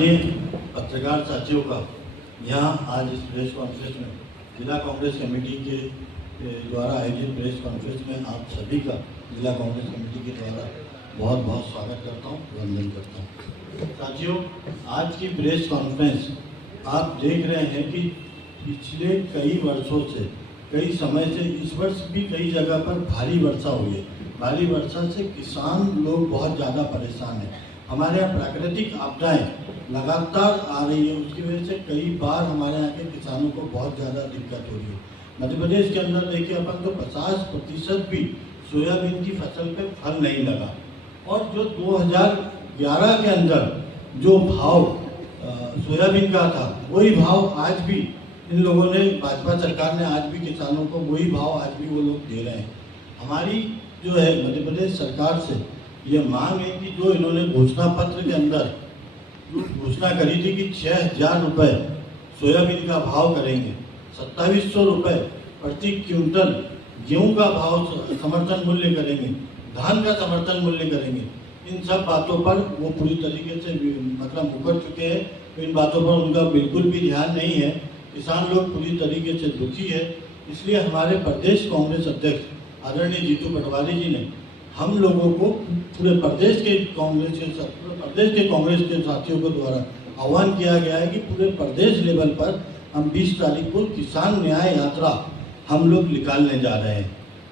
पत्रकार साथियों का यहाँ आज इस प्रेस कॉन्फ्रेंस में जिला कांग्रेस कमेटी के द्वारा आयोजित प्रेस कॉन्फ्रेंस में आप सभी का जिला कांग्रेस कमेटी के द्वारा बहुत बहुत स्वागत करता हूँ, वंदन करता हूँ। साथियों, आज की प्रेस कॉन्फ्रेंस आप देख रहे हैं कि पिछले कई वर्षों से, कई समय से, इस वर्ष भी कई जगह पर भारी वर्षा हुई है। भारी वर्षा से किसान लोग बहुत ज़्यादा परेशान हैं। हमारे यहाँ प्राकृतिक आपदाएं लगातार आ रही है, उसकी वजह से कई बार हमारे यहाँ के किसानों को बहुत ज़्यादा दिक्कत हो रही है। मध्य प्रदेश के अंदर देखिए अपन तो 50% भी सोयाबीन की फसल पे फल नहीं लगा, और जो 2011 के अंदर जो भाव सोयाबीन का था वही भाव आज भी इन लोगों ने, भाजपा सरकार ने आज भी किसानों को वही भाव आज भी वो लोग दे रहे हैं। हमारी जो है मध्य प्रदेश सरकार से ये मांग है कि जो इन्होंने घोषणा पत्र के अंदर जो घोषणा करी थी कि 6,000 रुपये सोयाबीन का भाव करेंगे, 2700 रुपये प्रति क्विंटल गेहूं का भाव समर्थन मूल्य करेंगे, धान का समर्थन मूल्य करेंगे, इन सब बातों पर वो पूरी तरीके से मतलब मुकर चुके हैं। तो इन बातों पर उनका बिल्कुल भी ध्यान नहीं है। किसान लोग पूरी तरीके से दुखी है। इसलिए हमारे प्रदेश कांग्रेस अध्यक्ष आदरणीय जीतू पटवारी जी ने हम लोगों को पूरे प्रदेश के कांग्रेस के साथियों के द्वारा आह्वान किया गया है कि पूरे प्रदेश लेवल पर हम 20 तारीख को किसान न्याय यात्रा हम लोग निकालने जा रहे हैं।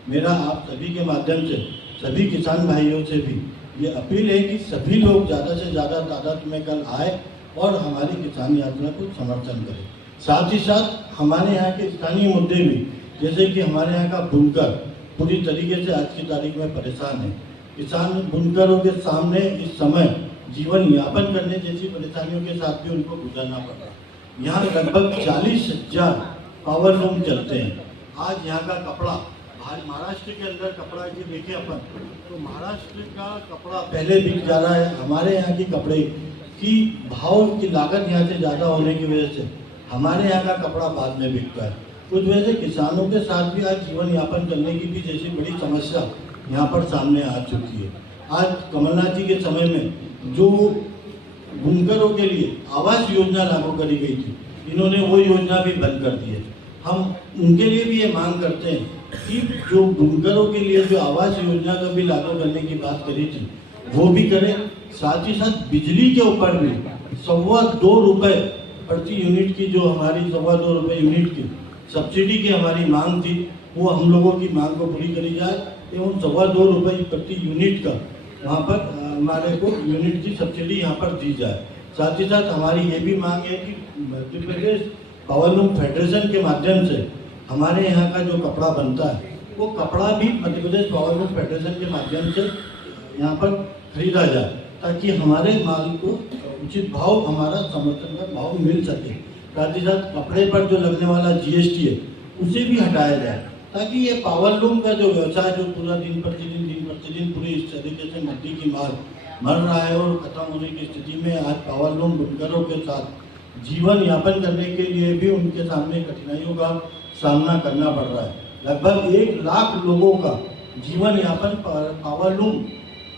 मेरा आप सभी के माध्यम से सभी किसान भाइयों से भी ये अपील है कि सभी लोग ज़्यादा से ज़्यादा तादाद में कल आए और हमारी किसान यात्रा को समर्थन करें। साथ ही साथ हमारे यहाँ के स्थानीय मुद्दे भी, जैसे कि हमारे यहाँ का बुनकर पूरी तरीके से आज की तारीख में परेशान है। किसान बुनकरों के सामने इस समय जीवन यापन करने जैसी परेशानियों के साथ भी उनको गुजरना पड़ रहा है। यहाँ लगभग 40,000 पावर लूम चलते हैं। आज यहाँ का कपड़ा, महाराष्ट्र के अंदर कपड़ा की देखें अपन तो महाराष्ट्र का कपड़ा पहले बिक जा रहा है। हमारे यहाँ की कपड़े की भाव की लागत यहाँ से ज़्यादा होने की वजह से हमारे यहाँ का कपड़ा बाद में बिकता है। उस वजह से किसानों के साथ भी आज जीवन यापन करने की भी जैसी बड़ी समस्या यहाँ पर सामने आ चुकी है। आज कमलनाथ जी के समय में जो बुनकरों के लिए आवास योजना लागू करी गई थी, इन्होंने वो योजना भी बंद कर दी है। हम उनके लिए भी ये मांग करते हैं कि जो बुनकरों के लिए जो आवास योजना का भी लागू करने की बात करी थी वो भी करें। साथ ही साथ बिजली के ऊपर भी 2.25 रुपये प्रति यूनिट की, जो हमारी 2.25 रुपये यूनिट की सब्सिडी की हमारी मांग थी, वो हम लोगों की मांग को पूरी करी जाए एवं 2.25 रुपये प्रति यूनिट का वहाँ पर हमारे को यूनिट की सब्सिडी यहाँ पर दी जाए। साथ ही साथ हमारी ये भी मांग है कि मध्य प्रदेश पावरलूम फेडरेशन के माध्यम से हमारे यहाँ का जो कपड़ा बनता है वो कपड़ा भी मध्य प्रदेश पावरलूम फेडरेशन के माध्यम से यहाँ पर खरीदा जाए, ताकि हमारे माल को उचित भाव, हमारा समर्थन का भाव मिल सके। साथ ही साथ कपड़े पर जो लगने वाला GST है उसे भी हटाया जाए, ताकि ये पावरलूम का जो व्यवसाय जो पूरा दिन प्रतिदिन पूरी इस तरीके से मिट्टी की मार मर रहा है और ख़त्म होने की स्थिति में आज पावरलूम बुनकरों के साथ जीवन यापन करने के लिए भी उनके सामने कठिनाइयों का सामना करना पड़ रहा है। लगभग 1 लाख लोगों का जीवन यापन पावरलूम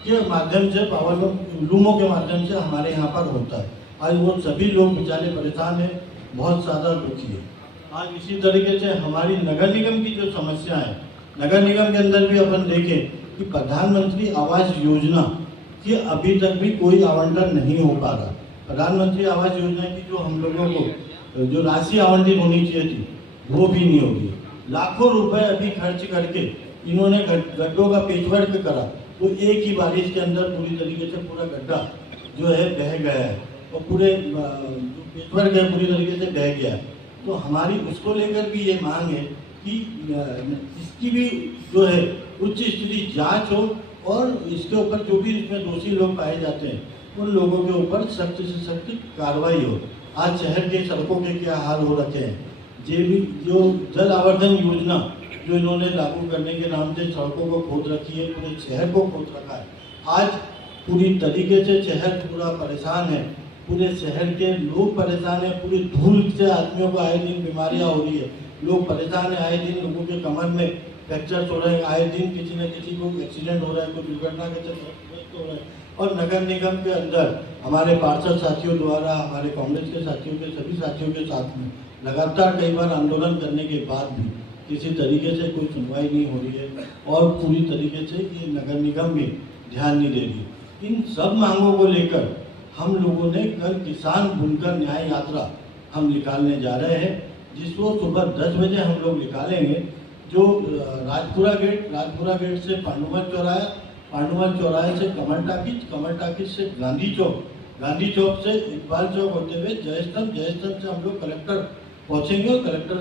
के माध्यम से, पावरलूमों के माध्यम से हमारे यहाँ पर होता है। आज वो सभी लोग बेचारे परेशान हैं, बहुत ज़्यादा दुखी है। आज इसी तरीके से हमारी नगर निगम की जो समस्या है, नगर निगम के अंदर भी अपन देखें कि प्रधानमंत्री आवास योजना की अभी तक भी कोई आवंटन नहीं हो पा रहा। प्रधानमंत्री आवास योजना की जो हम लोगों को जो राशि आवंटित होनी चाहिए थी वो भी नहीं होगी। लाखों रुपए अभी खर्च करके इन्होंने गड्ढों का पेचवर्क करा, तो एक ही बारिश के अंदर पूरी तरीके से पूरा गड्ढा जो है बह गया है और पूरे पेचवर्क है पूरी तरीके से बह गया है। तो हमारी उसको लेकर भी ये मांग है कि इसकी भी जो है उच्च स्तरीय जांच हो और इसके ऊपर जो भी इसमें दोषी लोग पाए जाते हैं उन लोगों के ऊपर सख्त से सख्त कार्रवाई हो। आज शहर के सड़कों के क्या हाल हो रखे हैं, जो जल आवर्धन योजना जो इन्होंने लागू करने के नाम से सड़कों को खोद रखी है, पूरे शहर को खोद रखा है। आज पूरी तरीके से शहर पूरा परेशान है, पूरे शहर के लोग परेशान हैं। पूरी धूल से आदमियों को आए दिन बीमारियां हो रही है, लोग परेशान हैं। आए दिन लोगों के कमर में फ्रैक्चर्स हो रहे हैं, आए दिन किसी न किसी को एक्सीडेंट हो रहा है, कोई दुर्घटना के चलते हो रहा है। और नगर निगम के अंदर हमारे पार्षद साथियों द्वारा, हमारे कांग्रेस के साथियों के, सभी साथियों के साथ में लगातार कई बार आंदोलन करने के बाद भी किसी तरीके से कोई सुनवाई नहीं हो रही है और पूरी तरीके से ये नगर निगम भी ध्यान नहीं दे रही। इन सब मांगों को लेकर हम लोगों ने कल किसान बुनकर न्याय यात्रा हम निकालने जा रहे हैं, जिसको सुबह 10 बजे हम लोग निकालेंगे। जो राजपुरा गेट से पांडुमल चौराहे से कमल टाकीज से गांधी चौक से इकबाल चौक होते हुए जयस्तंभ से हम लोग कलेक्टर पहुंचेंगे और कलेक्टर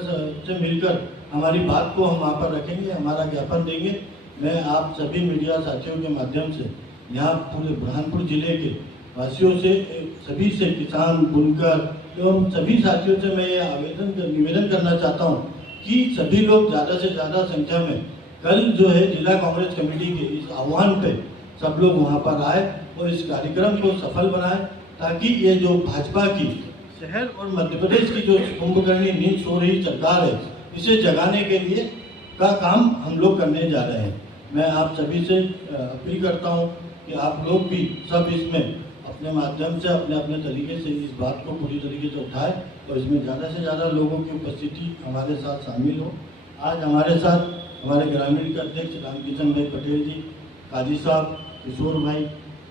से मिलकर हमारी बात को हम वहाँ पर रखेंगे, हमारा ज्ञापन देंगे। मैं आप सभी मीडिया साथियों के माध्यम से यहाँ पूरे बुरहानपुर जिले के वासियों से, सभी से, किसान बुनकर एवं सभी साथियों से मैं ये निवेदन करना चाहता हूँ कि सभी लोग ज़्यादा से ज़्यादा संख्या में कल जो है जिला कांग्रेस कमेटी के इस आह्वान पे सब लोग वहाँ पर आए और इस कार्यक्रम को सफल बनाएं, ताकि ये जो भाजपा की शहर और मध्य प्रदेश की जो कुंभकर्णी नींद सो रही सरकार है, इसे जगाने के लिए का काम हम लोग करने जा रहे हैं। मैं आप सभी से अपील करता हूँ कि आप लोग भी सब इसमें अपने माध्यम से अपने अपने तरीके से इस बात को पूरी तरीके से उठाएं और इसमें ज़्यादा से ज़्यादा लोगों की उपस्थिति हमारे साथ शामिल हो। आज हमारे साथ हमारे ग्रामीण के अध्यक्ष रामकिशन भाई पटेल जी, काजी साहब, किशोर भाई,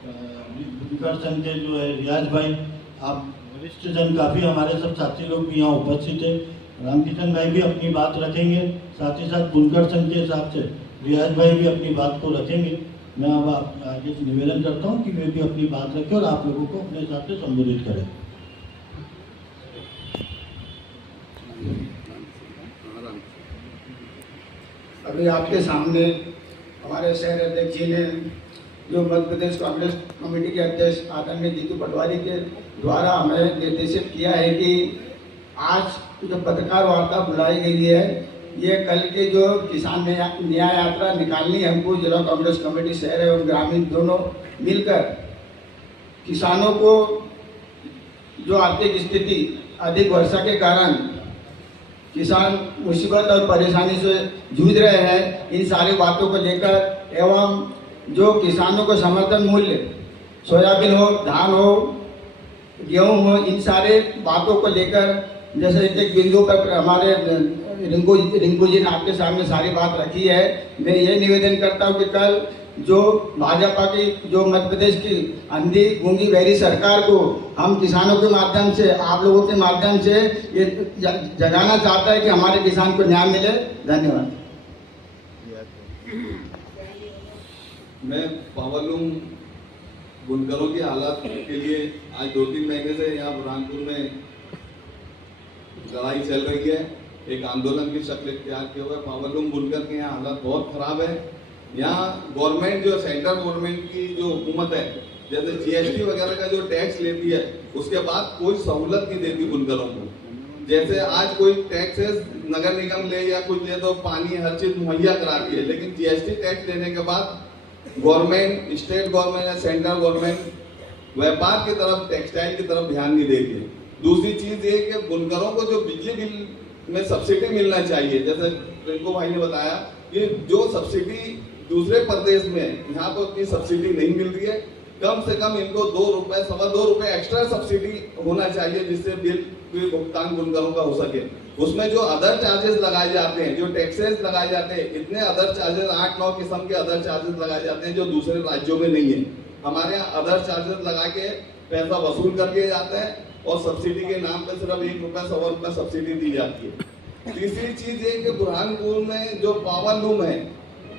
बुनकर संघ के जो है रियाज भाई, आप वरिष्ठ जन काफ़ी हमारे सब साथी लोग भी यहाँ उपस्थित है। रामकिशन भाई भी अपनी बात रखेंगे, साथ ही साथ बुनकर संघ के हिसाब से रियाज भाई भी अपनी बात को रखेंगे। मैं अब आगे निवेदन करता हूँ कि वे भी अपनी बात रखें और आप लोगों को अपने हिसाब से संबोधित करें। अभी आपके सामने हमारे शहर अध्यक्ष जी ने जो मध्य प्रदेश कांग्रेस कमेटी के अध्यक्ष आदरणीय जीतू पटवारी के द्वारा हमें निर्देशित किया है कि आज जो पत्रकार वार्ता बुलाई गई है, ये कल के जो किसान न्याय यात्रा निकालनी है हमको जिला कांग्रेस कमेटी शहर एवं ग्रामीण दोनों मिलकर किसानों को जो आर्थिक स्थिति अधिक वर्षा के कारण किसान मुसीबत और परेशानी से जूझ रहे हैं, इन सारी बातों को लेकर एवं जो किसानों को समर्थन मूल्य सोयाबीन हो, धान हो, गेहूं हो, इन सारे बातों को लेकर जैसे एक बिंदु पर हमारे रिंकू जी ने आपके सामने सारी बात रखी है। मैं ये निवेदन करता हूँ कि कल जो भाजपा की जो मध्य प्रदेश की अंधी गूंगी बहरी सरकार को हम किसानों के माध्यम से, आप लोगों के माध्यम से ये जगाना चाहता है कि हमारे किसान को न्याय मिले। धन्यवाद। मैं पावरलूम बुनकरों की हालत के लिए आज 2-3 महीने से यहाँ बुरहानपुर में लड़ाई चल रही है, एक आंदोलन की शक्ल इख्तियार किया हुआ है। पावरलूम बुनकर के यहाँ हालत बहुत खराब है। यहाँ गवर्नमेंट जो सेंट्रल गवर्नमेंट की जो हुकूमत है, जैसे जीएसटी वगैरह का जो टैक्स लेती है, उसके बाद कोई सहूलत नहीं देती बुनकरों को। जैसे आज कोई टैक्स नगर निगम ले या कुछ ले तो पानी हर चीज मुहैया कराती है, लेकिन जीएसटी टैक्स लेने के बाद गवर्नमेंट, स्टेट गवर्नमेंट या सेंट्रल गवर्नमेंट व्यापार की तरफ, टेक्सटाइल की तरफ ध्यान नहीं देती है। दूसरी चीज ये कि बुनकरों को जो बिजली बिल में सब्सिडी मिलना चाहिए, जैसे रिंकू भाई ने बताया कि जो सब्सिडी दूसरे प्रदेश में, यहाँ पर उतनी सब्सिडी नहीं मिल रही है। कम से कम इनको 2 रुपए, 2.25 रुपए एक्स्ट्रा सब्सिडी होना चाहिए, जिससे बिल भुगतान बुनकरों का हो सके। उसमें जो अदर चार्जेस लगाए जाते हैं, जो टैक्सेस लगाए जाते हैं, इतने अदर चार्जेस 8-9 किस्म के अदर चार्जेस लगाए जाते हैं जो दूसरे राज्यों में नहीं है। हमारे यहाँ अदर चार्जेस लगा के पैसा वसूल कर लिया जाता है और सब्सिडी के नाम पे सिर्फ 1 रुपया, 1.25 रुपया सब्सिडी दी जाती है। तीसरी चीज ये कि बुरहानपुर में जो पावरलूम है,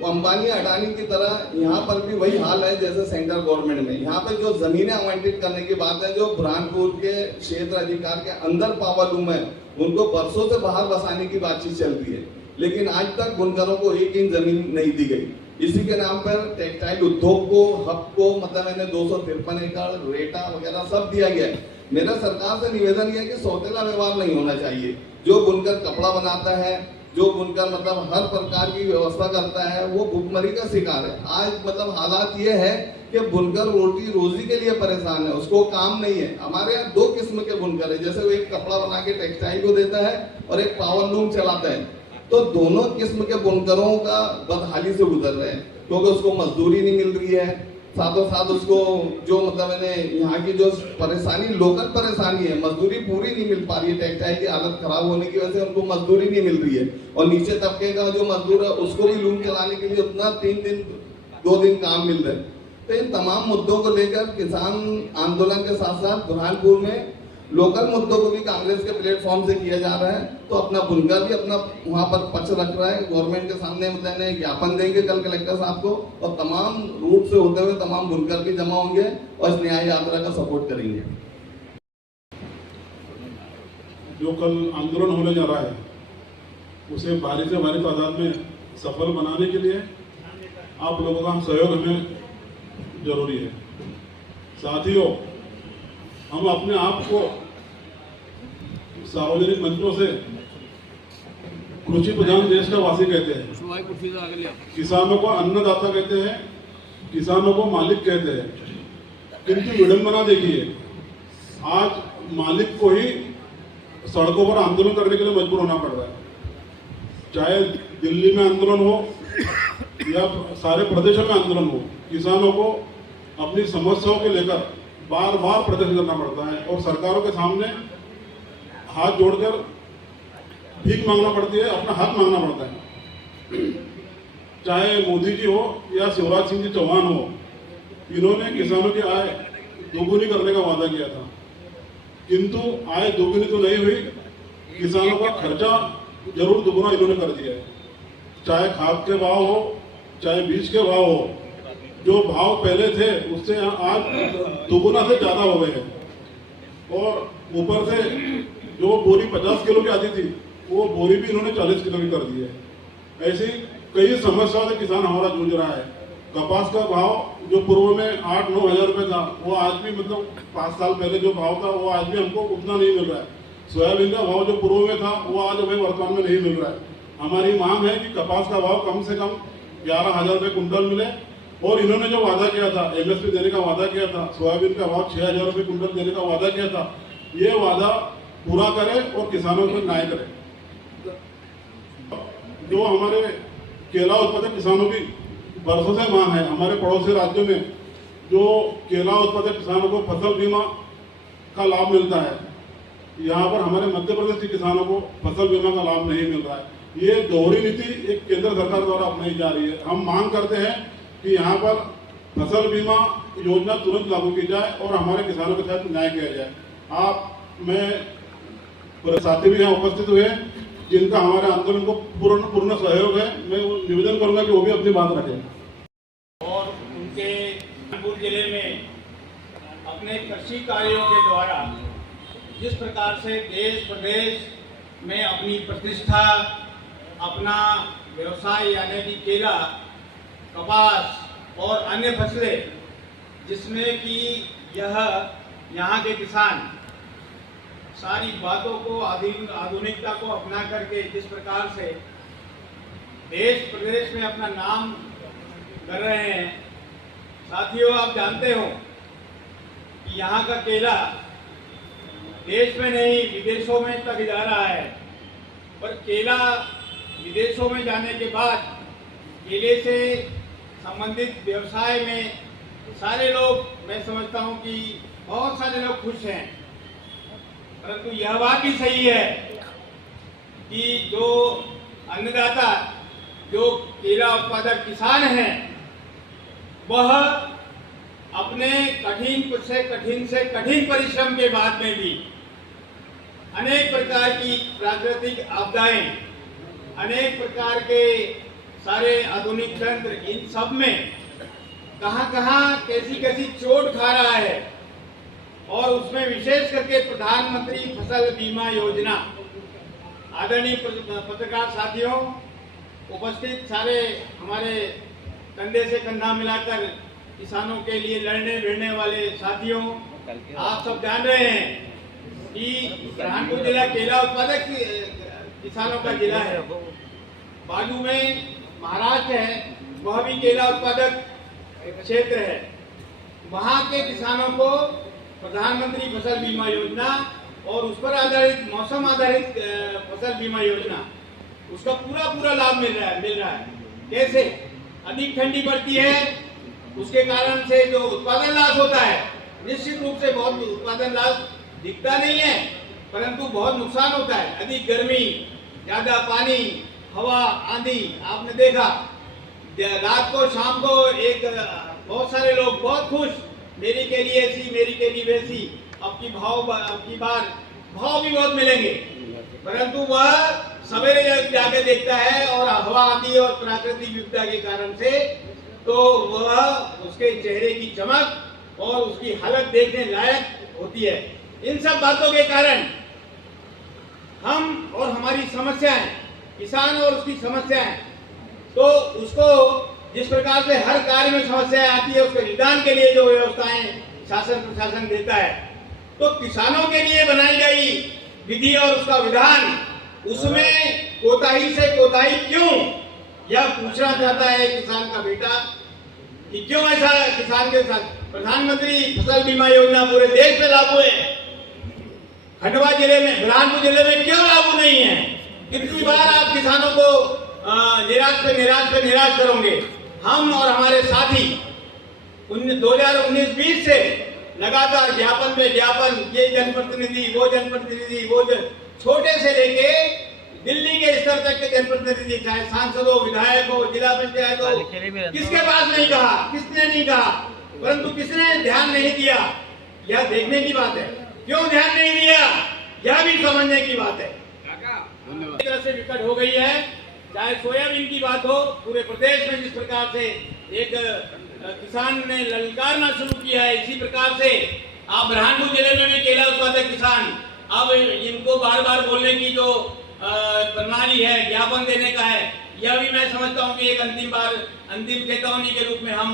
अंबानी अडानी की तरह यहाँ पर भी वही हाल है जैसे सेंट्रल गवर्नमेंट में। यहाँ पे जो जमीनें आवंटित करने की बात है, जो बुरहानपुर के क्षेत्र अधिकार के अंदर पावरलूम है, उनको बरसों से बाहर बसाने की बातचीत चल रही है, लेकिन आज तक बुनकरों को 1 इंच जमीन नहीं दी गई। इसी के नाम पर टेक्सटाइल उद्योग को, हब को, मतलब मैंने 253 एकड़ रेटा वगैरह सब दिया गया है। मेरा सरकार से निवेदन यह है कि सौतेला व्यवहार नहीं होना चाहिए। जो बुनकर कपड़ा बनाता है, जो बुनकर मतलब हर प्रकार की व्यवस्था करता है, वो भुखमरी का शिकार है। आज मतलब हालात ये है कि बुनकर रोटी रोजी के लिए परेशान है, उसको काम नहीं है। हमारे यहाँ 2 किस्म के बुनकर है, जैसे वो एक कपड़ा बना के टेक्सटाइल को देता है और एक पावरलूम चलाता है। तो दोनों किस्म के बुनकरों का बदहाली से गुजर रहे हैं, क्योंकि उसको मजदूरी नहीं मिल रही है, साथों साथ उसको जो मतलब मैंने यहाँ की जो परेशानी, लोकल परेशानी है, मजदूरी पूरी नहीं मिल पा रही है, टेक्सटाइल की हालत खराब होने की वजह से उनको मजदूरी नहीं मिल रही है, और नीचे तबके का जो मजदूर है उसको भी लूम चलाने के लिए उतना 3 दिन 2 दिन काम मिल रहा है। तो इन तमाम मुद्दों को लेकर किसान आंदोलन के साथ साथ बुरहानपुर में लोकल मुद्दों को भी कांग्रेस के प्लेटफॉर्म से किया जा रहा है। तो अपना बुनकर भी अपना वहां पर पक्ष रख रहा है, गवर्नमेंट के सामने मतलब ज्ञापन देंगे कल कलेक्टर साहब को, और तमाम रूट से होते हुए तमाम बुनकर भी जमा होंगे और इस न्याय यात्रा का सपोर्ट करेंगे। जो कल आंदोलन होने जा रहा है उसे भारी से भारी तादाद में सफल बनाने के लिए आप लोगों का सहयोग हमें जरूरी है। साथियों, हम अपने आप को सार्वजनिक मंचों से कृषि प्रधान देश का वासी कहते हैं, किसानों को अन्नदाता कहते हैं, किसानों को मालिक कहते हैं, किंतु विडंबना देखिए, आज मालिक को ही सड़कों पर आंदोलन करने के लिए मजबूर होना पड़ रहा है। चाहे दिल्ली में आंदोलन हो या सारे प्रदेशों में आंदोलन हो, किसानों को अपनी समस्याओं के लेकर बार बार प्रदर्शन करना पड़ता है और सरकारों के सामने हाथ जोड़कर भीख मांगना पड़ती है, अपना हक मांगना पड़ता है। चाहे मोदी जी हो या शिवराज सिंह जी चौहान हो, इन्होंने किसानों की आय दोगुनी करने का वादा किया था, किंतु आय दोगुनी तो नहीं हुई, किसानों का खर्चा जरूर दुगुना इन्होंने कर दिया है। चाहे खाद के भाव हो, चाहे बीज के भाव हो, जो भाव पहले थे उससे आज दुगुना से ज्यादा हो गए हैं, और ऊपर से जो बोरी 50 किलो की आती थी वो बोरी भी इन्होंने 40 किलो की कर दी है। ऐसी कई समस्याओं से किसान हमारा जूझ रहा है। कपास का भाव जो पूर्व में 8-9 हजार रुपए था, वो आज भी मतलब 5 साल पहले जो भाव था वो आज भी हमको उतना नहीं मिल रहा है। सोयाबीन का भाव जो पूर्व में था वो आज हमें वर्तमान में नहीं मिल रहा है। हमारी मांग है कि कपास का भाव कम से कम 11,000 रुपये कुंटल मिले, और इन्होंने जो वादा किया था, MSP देने का वादा किया था, सोयाबीन का भाव 6,000 रुपये कुंटल देने का वादा किया था, ये वादा पूरा करे और किसानों को न्याय करे। जो हमारे केला उत्पादक किसानों की बरसों से मांग है, हमारे पड़ोसी राज्यों में जो केला उत्पादक किसानों को फसल बीमा का लाभ मिलता है, यहाँ पर हमारे मध्य प्रदेश के किसानों को फसल बीमा का लाभ नहीं मिल रहा है। ये दोहरी नीति एक केंद्र सरकार द्वारा अपनाई जा रही है। हम मांग करते हैं कि यहाँ पर फसल बीमा योजना तुरंत लागू की जाए और हमारे किसानों के साथ न्याय किया जाए। मैं साथी भी यहाँ उपस्थित हुए जिनका हमारे आंदोलन को पूर्ण सहयोग है। मैं निवेदन करूंगा कि वो भी अपनी बात रखें। और उनके कानपुर जिले में अपने कृषि कार्यों के द्वारा जिस प्रकार से देश प्रदेश में अपनी प्रतिष्ठा, अपना व्यवसाय यानी कि केला, कपास और अन्य फसलें, जिसमें कि यह यहाँ के किसान सारी बातों को आधुनिकता को अपना करके जिस प्रकार से देश प्रदेश में अपना नाम कर रहे हैं। साथियों, आप जानते हो कि यहाँ का केला देश में नहीं विदेशों में तक जा रहा है, पर केला विदेशों में जाने के बाद केले से संबंधित व्यवसाय में सारे लोग, मैं समझता हूँ कि बहुत सारे लोग खुश हैं। परंतु यह बात भी सही है कि जो अन्नदाता, जो केला उत्पादक किसान हैं, वह अपने कठिन से कठिन परिश्रम के बाद में भी अनेक प्रकार की प्राकृतिक आपदाएं, अनेक प्रकार के सारे आधुनिक तंत्र, इन सब में कहां-कहां कैसी चोट खा रहा है। और उसमें विशेष करके प्रधानमंत्री फसल बीमा योजना, आदरणीय पत्रकार साथियों, उपस्थित सारे हमारे कंधे से कंधा मिलाकर किसानों के लिए लड़ने भिड़ने वाले साथियों, आप सब जान रहे हैं कि बुरहानपुर जिला केला उत्पादक किसानों का जिला है। बाजू में महाराष्ट्र है, वह भी केला उत्पादक क्षेत्र है। वहाँ के किसानों को प्रधानमंत्री फसल बीमा योजना और उस पर आधारित मौसम आधारित फसल बीमा योजना, उसका पूरा लाभ मिल रहा है। कैसे? अधिक ठंडी पड़ती है उसके कारण से जो उत्पादन लाभ होता है, निश्चित रूप से बहुत उत्पादन लाभ दिखता नहीं है, परंतु बहुत नुकसान होता है। अधिक गर्मी, ज्यादा पानी, हवा, आंधी, आपने देखा रात को शाम को एक बहुत सारे लोग बहुत खुश, मेरी के लिए ऐसी, मेरी के लिए वैसी, अब की बार भाव भी बहुत मिलेंगे, परंतु वह सवेरे जाके देखता है और हवा, आंधी और प्राकृतिक विपदा के कारण से तो वह उसके चेहरे की चमक और उसकी हालत देखने लायक होती है। इन सब बातों के कारण हम और हमारी समस्याएं, किसान और उसकी समस्याएं, तो उसको जिस प्रकार से हर कार्य में समस्याएं आती है, उसके निदान के लिए जो व्यवस्थाएं शासन प्रशासन देता है, तो किसानों के लिए बनाई गई विधि और उसका विधान, उसमें कोताही से कोताही क्यों, यह पूछना चाहता है किसान का बेटा कि क्यों ऐसा किसान के साथ। प्रधानमंत्री फसल बीमा योजना पूरे देश में लागू है, खंडवा जिले में, बुरहानपुर जिले में क्यों लागू नहीं है? कितनी बार आप किसानों को निराश करोगे? हम और हमारे साथी 2019-20 से लगातार ज्ञापन में ज्ञापन, ये जनप्रतिनिधि, वो जनप्रतिनिधि, छोटे से लेके दिल्ली के स्तर तक के जनप्रतिनिधि, चाहे सांसद हो, विधायक हो, जिला पंचायत हो, किसके पास नहीं कहा, किसने नहीं कहा, परंतु किसने ध्यान नहीं दिया, यह देखने की बात है। क्यों ध्यान नहीं दिया, यह भी समझने की बात है। एक तरह से विकट हो गई है, चाहे सोयाबीन की बात हो, पूरे प्रदेश में जिस प्रकार से एक किसान ने ललकारना शुरू किया है, इसी प्रकार से आप बुरहानपुर जिले में भी केला उत्पादक किसान, अब इनको बार बार बोलने की जो प्रणाली है, ज्ञापन देने का है, यह भी मैं समझता हूँ कि एक अंतिम चेतावनी के रूप में हम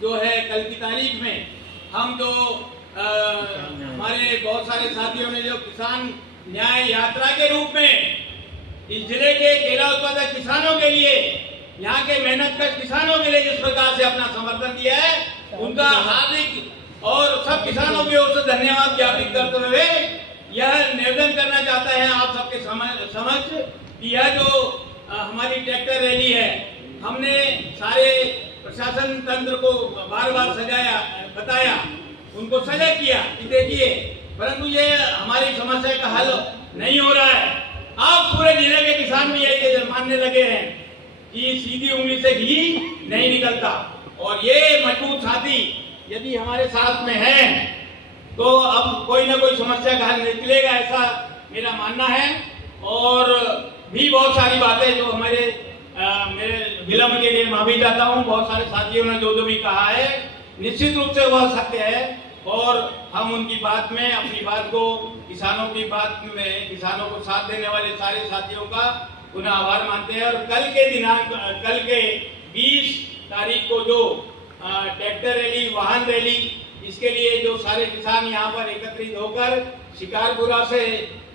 जो है कल की तारीख में हम जो हमारे बहुत सारे साथियों ने जो किसान न्याय यात्रा के रूप में इस जिले के केला उत्पादक किसानों के लिए, यहाँ के मेहनतकश किसानों के लिए जिस प्रकार से अपना समर्थन दिया है, उनका हार्दिक और सब किसानों की ओर से धन्यवाद ज्ञापित करते हुए यह निवेदन करना चाहता है आप सबके समक्ष कि यह जो हमारी ट्रैक्टर रैली है, हमने सारे प्रशासन तंत्र को बार बार बताया, उनको सजग किया कि देखिए, परंतु ये हमारी समस्या का हल नहीं हो रहा है। अब पूरे जिले के किसान भी यही मानने लगे हैं कि सीधी उंगली से घी नहीं निकलता, और ये मजबूत साथी यदि हमारे साथ में है तो अब कोई ना कोई समस्या का हल निकलेगा, ऐसा मेरा मानना है। और भी बहुत सारी बातें जो मेरे विलंब के लिए माफी चाहता हूँ, बहुत सारे साथियों ने जो भी कहा है, निश्चित रूप से वह सत्य है, और हम उनकी बात में, अपनी बात को, किसानों की बात में, किसानों को साथ देने वाले सारे साथियों का पुनः आभार मानते हैं। और कल के 20 तारीख को जो ट्रैक्टर रैली, वाहन रैली, इसके लिए जो सारे किसान यहाँ पर एकत्रित होकर शिकारपुरा से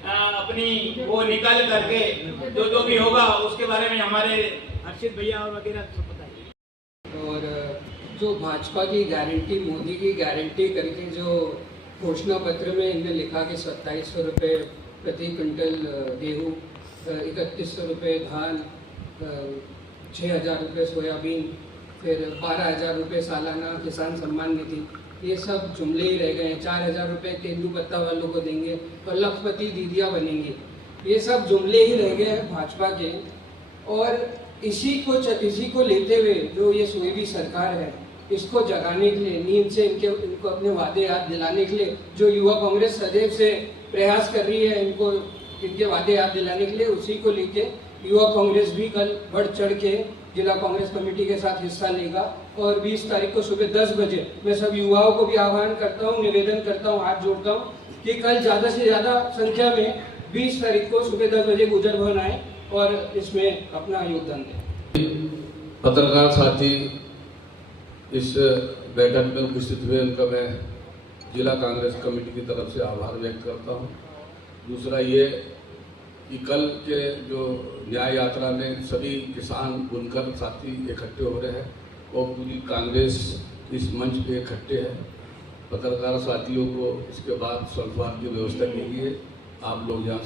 अपनी वो निकल करके जो भी होगा उसके बारे में हमारे हर्षित भैया और वगैरह सब बताइए। और जो भाजपा की गारंटी, मोदी की गारंटी करके जो घोषणा पत्र में इनने लिखा कि 2700 रुपये प्रति क्विंटल गेहूँ, 3100 रुपये धान, 6000 रुपये सोयाबीन, फिर 12000 रुपये सालाना किसान सम्मान निधि, ये सब जुमले ही रह गए हैं। 4000 रुपये तेंदुपत्ता वालों को देंगे और लखपति दीदियाँ बनेंगी, ये सब जुमले ही रह गए हैं भाजपा के। और इसी को लेते हुए जो ये सोएबी सरकार है, इसको जगाने के लिए, नींद से इनको अपने वादे याद दिलाने के लिए जो युवा कांग्रेस सदैव से प्रयास कर रही है, इनको इनके वादे याद दिलाने के लिए, उसी को लेके युवा कांग्रेस भी कल बढ़ चढ़ के जिला कांग्रेस कमेटी के साथ हिस्सा लेगा। और 20 तारीख को सुबह 10 बजे मैं सब युवाओं को भी आह्वान करता हूँ, निवेदन करता हूँ, हाथ जोड़ता हूँ कि कल ज़्यादा से ज़्यादा संख्या में 20 तारीख को सुबह 10 बजे गुजर भवन आए और इसमें अपना योगदान दें। पत्रकार साथी इस बैठक में उपस्थित हुए, उनका मैं जिला कांग्रेस कमेटी की तरफ से आभार व्यक्त करता हूँ। दूसरा ये कि कल के जो न्याय यात्रा में सभी किसान बुनकर साथी इकट्ठे हो रहे हैं और पूरी कांग्रेस इस मंच पे इकट्ठे है। पत्रकार साथियों को इसके बाद स्वल्पहार की व्यवस्था की गई है, आप लोग यहाँ